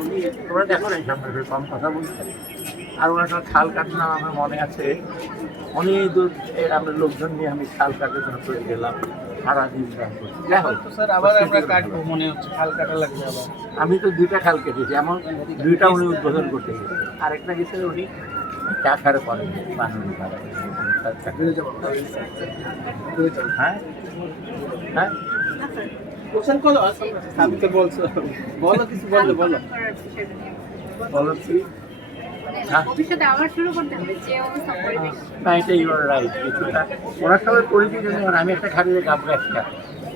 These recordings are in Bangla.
তোমরা দেখো না এই সামনে কম কথা বলছে আর ওনার সঙ্গে খাল কাটলাম আমার মনে আছে। অনেক দূর এ, আমরা লোকজন নিয়ে আমি খাল কাটার জন্য করে গেলাম। সারাদিন যাই হোক, স্যার আবার আমরা কাটবো মনে হচ্ছে খাল কাটা লাগবে আবার। আমি তো দুইটা খাল কেটেছি এমন দুইটা উনি উদ্বোধন করতে গেছে। আরেকটা গেছে উনি চা খারে করেন বানুনি হ্যাঁ? হ্যাঁ? কোশ্চেন করো আমি তো বলছো। বলো কিছু বলো বলো। বলো কি? ভবিষ্যতে আবার শুরু করতে হবে যে অবস্থা পরিবেশ না এটা ইউর রাইট কিছুটা। ওনার সবাই পরিচিত যেমন আমি একটা খাড়িতে গাব গাছটা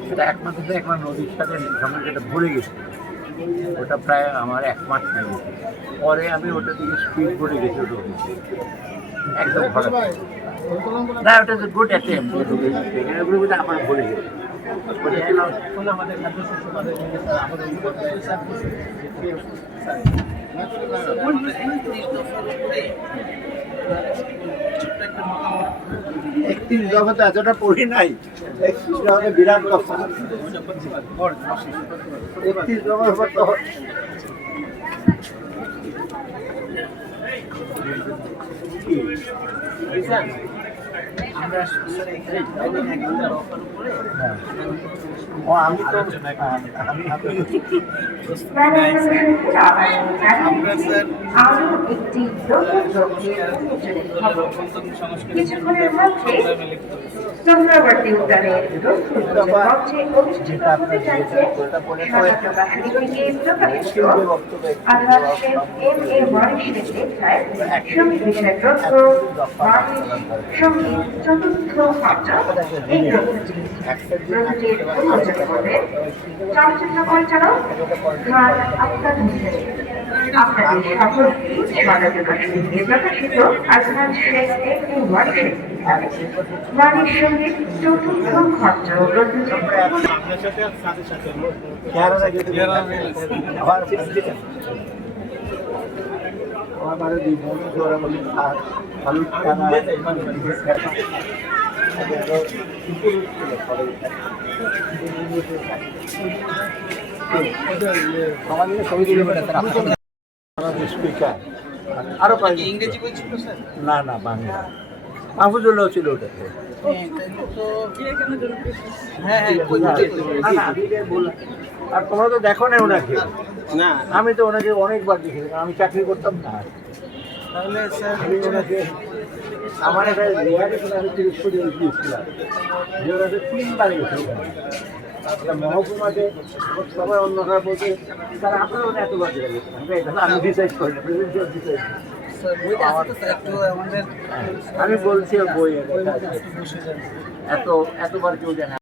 সেটা একমাত্র থেকে একবার নদীর সাথে ভরে গেছে ওটা প্রায় আমার এক মাস পরে আমি ওটা দিকে স্পিড করে গেছি ওটা একদম ভরা না ওটা গুড অ্যাটেম্প আমার ভরে গেছে। একত্রিশ জগতে এতটা পড়ি নাই একত্রিশ জগতে বিরাট কথা একত্রিশ জগৎ তো কি? আমরা আমি তো কিছুক্ষণের মধ্যে চন্দ্রবর্তী উদ্যানের রসুলপুরের মঞ্চে অনুষ্ঠিত হতে যাচ্ছে ঢাকা বাহিনী থেকে প্রকাশিত আল্লাহ শেখ এম এ লেখায় সংগীত চতুর্থ খণ্ড এই গ্রন্থটি গ্রন্থটির উন্মোচন করবেন চলচ্চিত্র পরিচালক খান আফতাব হোসেন আপনাদের সকলকে প্রকাশিত আজমান শেখ এম এ ওয়ারিসের বাণীর চতুর্থ খণ্ড গ্রন্থটি আপনার সাথে সাথে স্পিকার আরও ইংরেজি বই স্যার? না না বাংলা। মাহফুজুল্লাহ ছিল ওটাতে। হ্যাঁ হ্যাঁ হ্যাঁ আর তোমরা তো দেখো না ওনাকে। না আমি তো ওনাকে অনেকবার দেখেছি আমি চাকরি করতাম না। তাহলে স্যার আমি আমার একটা আমি তিরিশ কোটি দিয়েছিলাম যে ওনাকে তিনবার গেছে মহকুমাতে সবাই অন্য তারা আপনারা এতবার আমি ডিসাইড করি আমি বলছি বই এত এতবার কেউ জানে